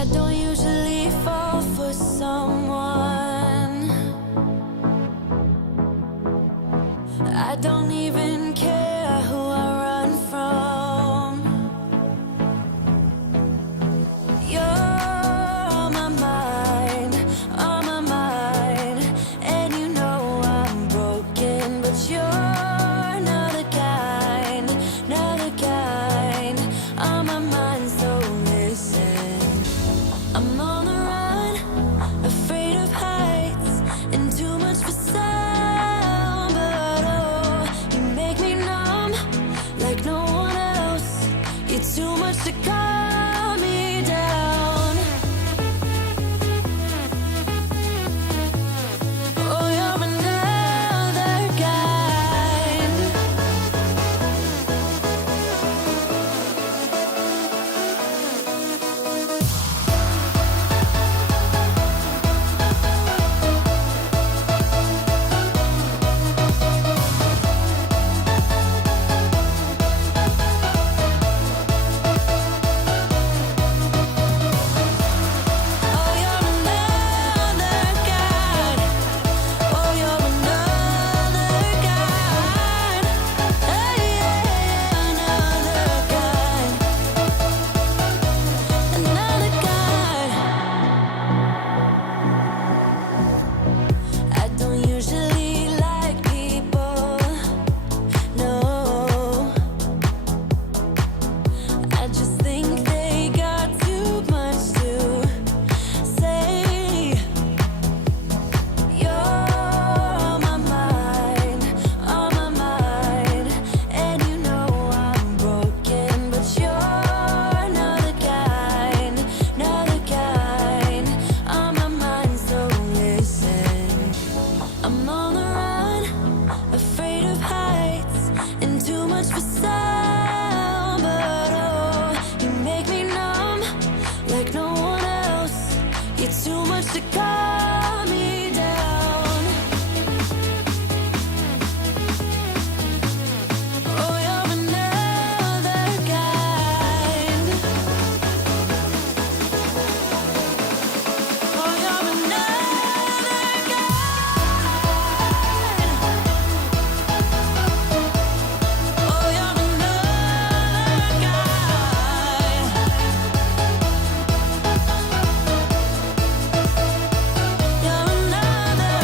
I don't usually fall for someone. I don't even care who I run from. You're on my mind, on my mind. And you know I'm broken, but you're not the kind, not the kind. On my mind, so listen. I'm on the run, afraid of heights, and too much for sound. But oh, you make me numb like no one else. You're too much to calm me down. Oh, you're another kind. Oh, you're another kind. Oh, you're another kind. Hey, yeah, another kind. Another kind. I don't usually like people, no. I just think they got too much to say. You're on my mind, and you know I'm broken, but you're not the kind, not the kind. On my mind, so listen. I'm on the run, afraid of heights, and too much for sound. But oh, you make me numb like no one else. You're too much to calm me down. Oh, you're another kind. Oh, you're another kind. Oh, you're another kind. You're another kind. Oh, you're another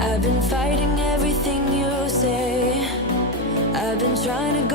I've been fighting everything you say. I've been trying to